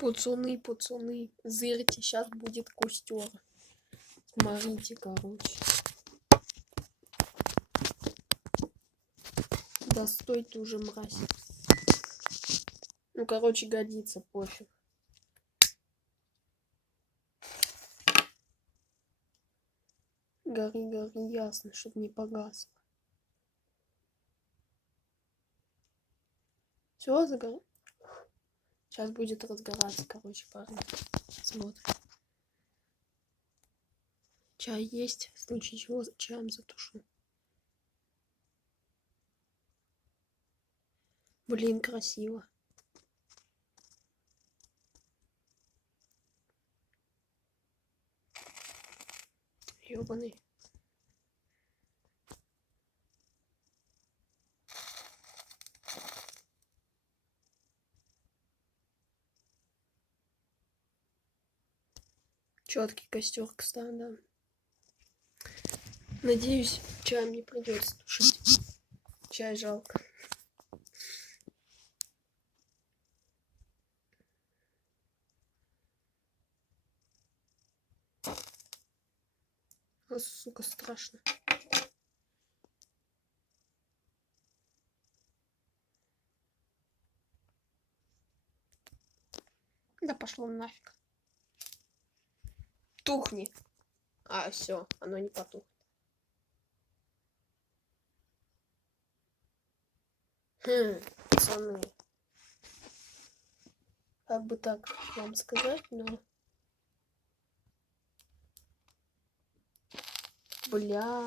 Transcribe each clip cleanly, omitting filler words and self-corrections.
Пацаны, зырьте, сейчас будет костер. Смотрите, короче. Да стой ты уже, мразь. Ну, короче, годится, пофиг. Гори, ясно, чтоб не погасло. Все, загорел. Сейчас будет разгораться, короче, парни. Смотрим. Чай есть, в случае чего чаем затушу. Блин, красиво. Ёбаный. Четкий костер, кстати, да. Надеюсь, чаем не придется тушить. Чай жалко. А, сука, страшно. Да пошло нафиг. Тухни. А, все, оно не потухнет. Пацаны. Как бы так вам сказать, но... Бля.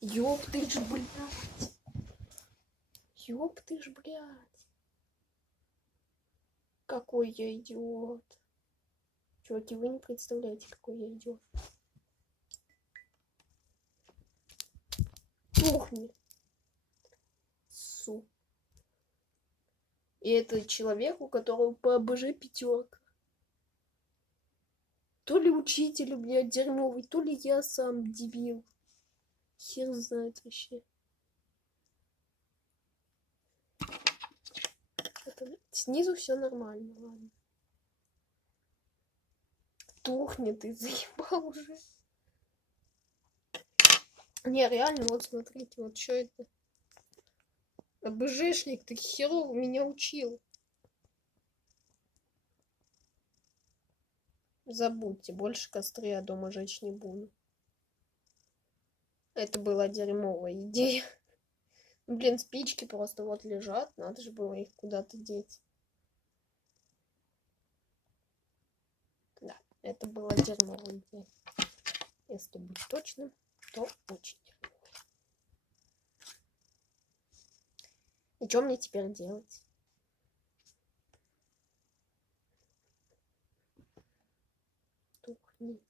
Ёб ты ж, блядь. Ёб ты ж, блядь. Какой я идиот. Чуваки, вы не представляете, какой я идиот. Тухни. Су. И это человек, у которого по АБЖ 5. То ли учитель, блядь, дерьмовый, то ли я сам дебил. Хер знает вообще. Это... Снизу все нормально, ладно. Тухни, ты заебал уже. Не, реально, вот смотрите, вот что это. АБЖшник, ты херово меня учил. Забудьте, больше костры я дома жечь не буду. Это была дерьмовая идея. Блин, спички просто вот лежат, надо же было их куда-то деть. Да, это была дерьмовая идея. Если быть точным, то очень дерьмовая. И что мне теперь делать? Тухни.